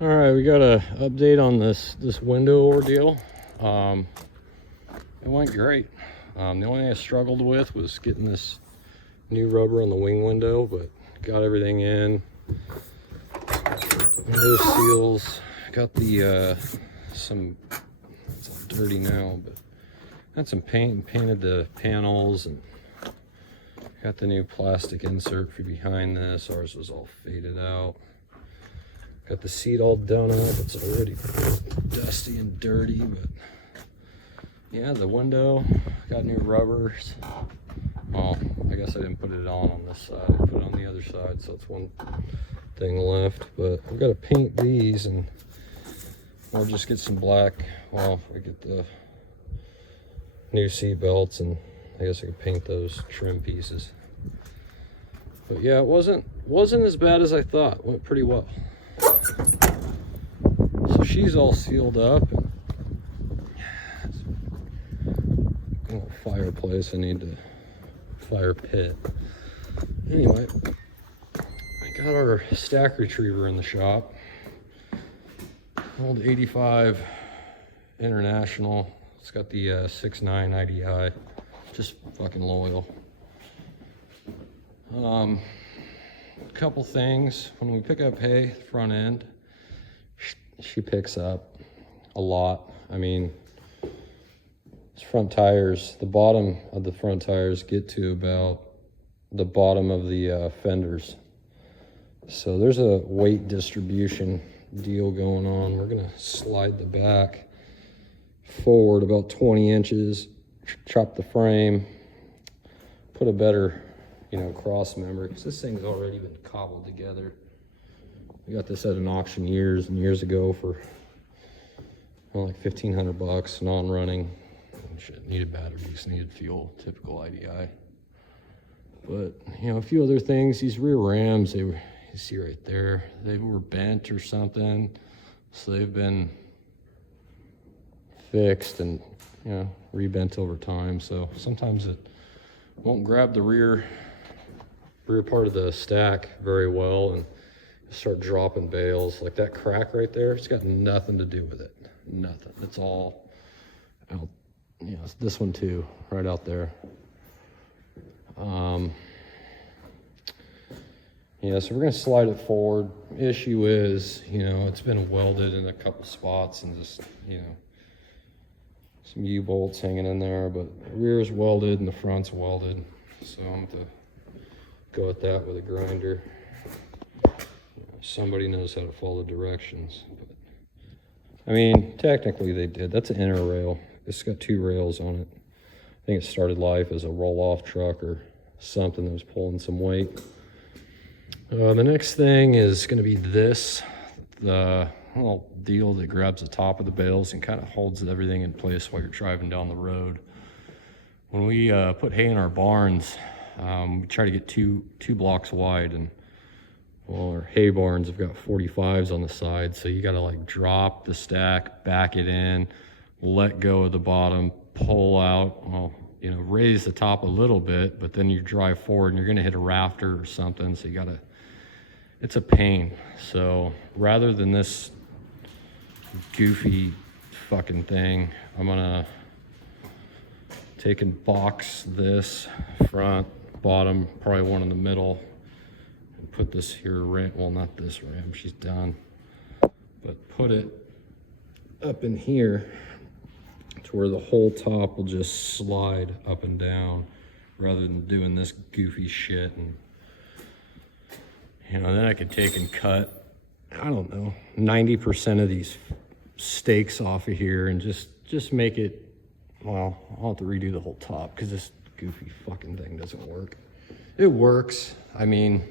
All right, we got a update on this window ordeal. It went great. The only thing I struggled with was getting this new rubber on the wing window, but got everything in. Window seals. Got the it's all dirty now, but got some paint and painted the panels, and got the new plastic insert for behind this. Ours was all faded out. Got the seat all done up. It's already dusty and dirty, but yeah, the window got new rubbers. Well, I guess I didn't put it on this side. I put it on the other side, so it's one thing left. But I've got to paint these, and I'll just get some black. Well, I get the new seat belts, and I guess I could paint those trim pieces. But yeah, it wasn't as bad as I thought. It went pretty well. So she's all sealed up. Oh, fireplace. I need to fire pit. Anyway, I got our stack retriever in the shop. Old 85 International. It's got the 6.9 IDI. Just fucking loyal. A couple things. When we pick up hay, front end, she picks up a lot. I mean, these front tires, the bottom of the front tires get to about the bottom of the fenders. So there's a weight distribution deal going on. We're gonna slide the back forward about 20 inches, chop the frame, put a better, cross member, because this thing's already been cobbled together. We got this at an auction years and years ago for like $1,500, non-running. Shit, needed batteries, needed fuel, typical IDI. But a few other things. These rear rams, you see right there, they were bent or something, so they've been fixed and rebent over time. So sometimes it won't grab the rear part of the stack very well, and start dropping bales. Like that crack right there, it's got nothing to do with it. Nothing. It's all out. It's this one too, right out there. So we're gonna slide it forward. Issue is, it's been welded in a couple spots, and just, some U-bolts hanging in there, but the rear's welded and the front's welded. So I'm gonna go at that with a grinder. Somebody knows how to follow directions. But, I mean, technically they did. That's an inner rail. It's got two rails on it. I think it started life as a roll-off truck or something that was pulling some weight. The next thing is going to be this, the little deal that grabs the top of the bales and kind of holds everything in place while you're driving down the road. When we put hay in our barns, we try to get two blocks wide, and our hay barns have got 45s on the side, so you got to like drop the stack, back it in, let go of the bottom, pull out, raise the top a little bit, but then you drive forward and you're going to hit a rafter or something, so you got to, it's a pain. So rather than this goofy fucking thing, I'm going to take and box this front, bottom, probably one in the middle, and put this here ram, well, not this ram, she's done, but put it up in here to where the whole top will just slide up and down, rather than doing this goofy shit. And then I could take and cut, I don't know, 90% of these stakes off of here and just make it, well, I'll have to redo the whole top because this goofy fucking thing doesn't work. It works. I mean,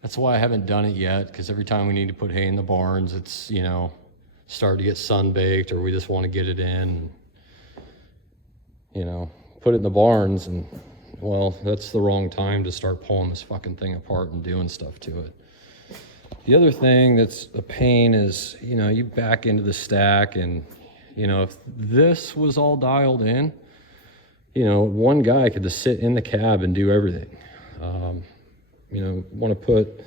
that's why I haven't done it yet, because every time we need to put hay in the barns, it's, starting to get sun-baked, or we just want to get it in, put it in the barns, and, well, that's the wrong time to start pulling this fucking thing apart and doing stuff to it. The other thing that's a pain is, you back into the stack, and, if this was all dialed in, one guy could just sit in the cab and do everything. Want to put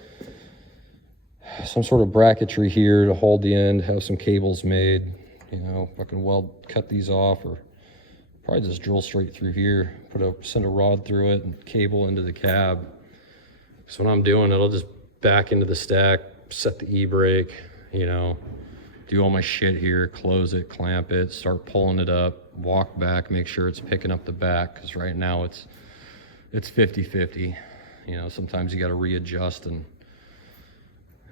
some sort of bracketry here to hold the end, have some cables made, you know, if I can cut these off, or probably just drill straight through here, send a rod through it and cable into the cab. So when I'm doing it, I'll just back into the stack, set the e-brake, you know, do all my shit here, close it, clamp it, start pulling it up, walk back, make sure it's picking up the back, because right now it's 50-50. You know, sometimes you got to readjust, and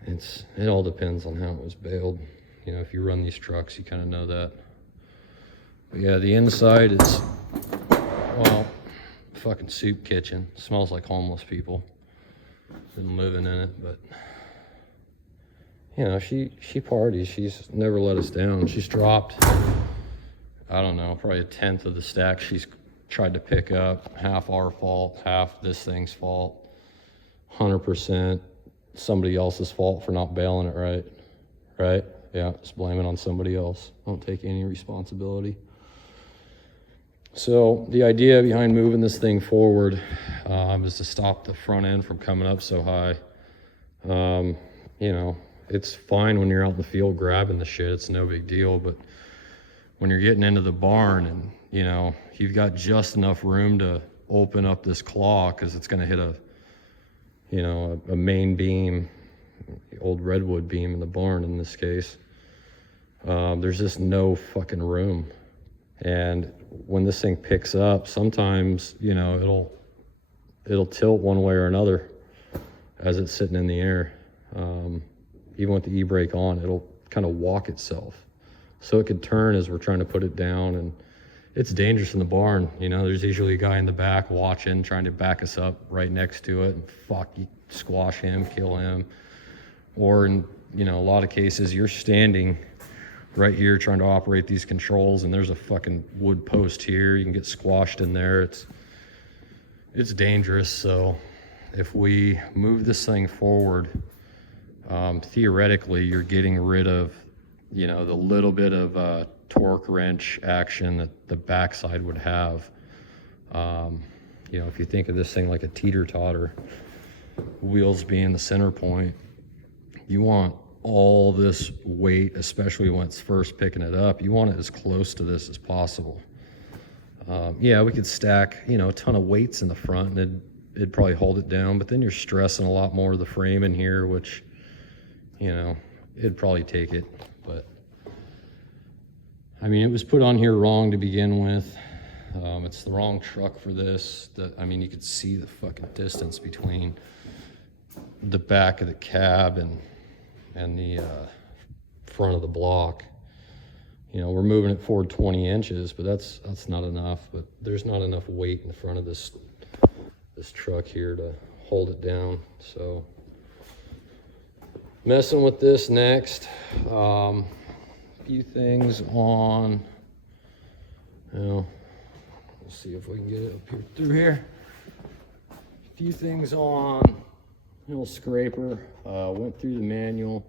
it all depends on how it was bailed. You know, if you run these trucks, you kind of know that. But yeah, the inside is, well, fucking soup kitchen. It smells like homeless people been living in it, but you know, she parties. She's never let us down. She's dropped, I don't know, probably 1/10 of the stack she's tried to pick up. Half our fault, half this thing's fault. 100% somebody else's fault for not bailing it right? Yeah, just blame it on somebody else. Don't take any responsibility. So the idea behind moving this thing forward is to stop the front end from coming up so high. You know, it's fine when you're out in the field grabbing the shit, it's no big deal, but when you're getting into the barn and, you know, you've got just enough room to open up this claw, because it's going to hit a main beam, old redwood beam in the barn in this case. There's just no fucking room. And when this thing picks up, sometimes, you know, it'll tilt one way or another as it's sitting in the air. Even with the e-brake on, it'll kind of walk itself. So it could turn as we're trying to put it down, and it's dangerous in the barn. You know, there's usually a guy in the back watching, trying to back us up right next to it, and you squash him, kill him. Or in, you know, a lot of cases, you're standing right here trying to operate these controls, and there's a fucking wood post here. You can get squashed in there. It's dangerous. So if we move this thing forward, theoretically, you're getting rid of, you know, the little bit of torque wrench action that the backside would have. You know, if you think of this thing like a teeter-totter, wheels being the center point, you want all this weight, especially when it's first picking it up, you want it as close to this as possible. Yeah, we could stack, you know, a ton of weights in the front, and it'd probably hold it down, but then you're stressing a lot more of the frame in here, which, you know, it'd probably take it. But I mean, it was put on here wrong to begin with. It's the wrong truck for this. I mean, you could see the fucking distance between the back of the cab and the front of the block. You know, we're moving it forward 20 inches, but that's not enough. But there's not enough weight in the front of this truck here to hold it down. So messing with this next. Few things on, you know, let's see if we can get it up here through here. A few things on, little scraper. Went through the manual,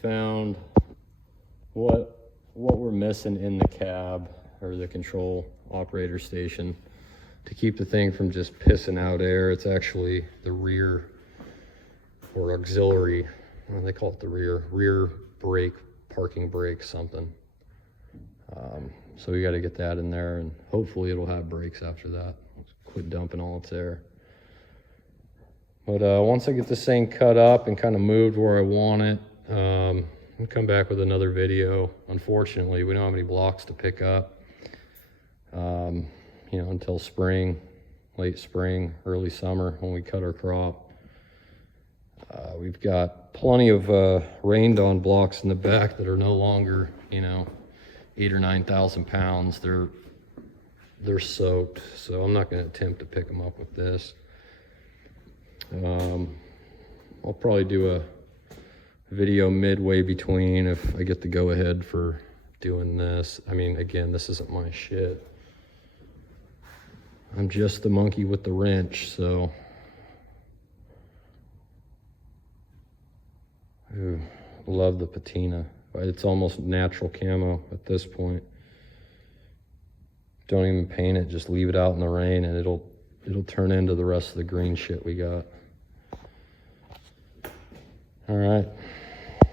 found what we're missing in the cab or the control operator station to keep the thing from just pissing out air. It's actually the rear or auxiliary, they call it the rear brake, parking brake, something. So we got to get that in there, and hopefully it'll have brakes after that. Quit dumping all its air. But once I get this thing cut up and kind of moved where I want it, I'll come back with another video. Unfortunately, we don't have any blocks to pick up, you know, until spring, late spring, early summer when we cut our crop. We've got plenty of rained on blocks in the back that are no longer, you know, 8,000 or 9,000 pounds. They're soaked, so I'm not going to attempt to pick them up with this. I'll probably do a video midway between if I get the go ahead for doing this. I mean, again, this isn't my shit. I'm just the monkey with the wrench, so. Ooh, love the patina. It's almost natural camo at this point. Don't even paint it, just leave it out in the rain and it'll turn into the rest of the green shit we got. All right.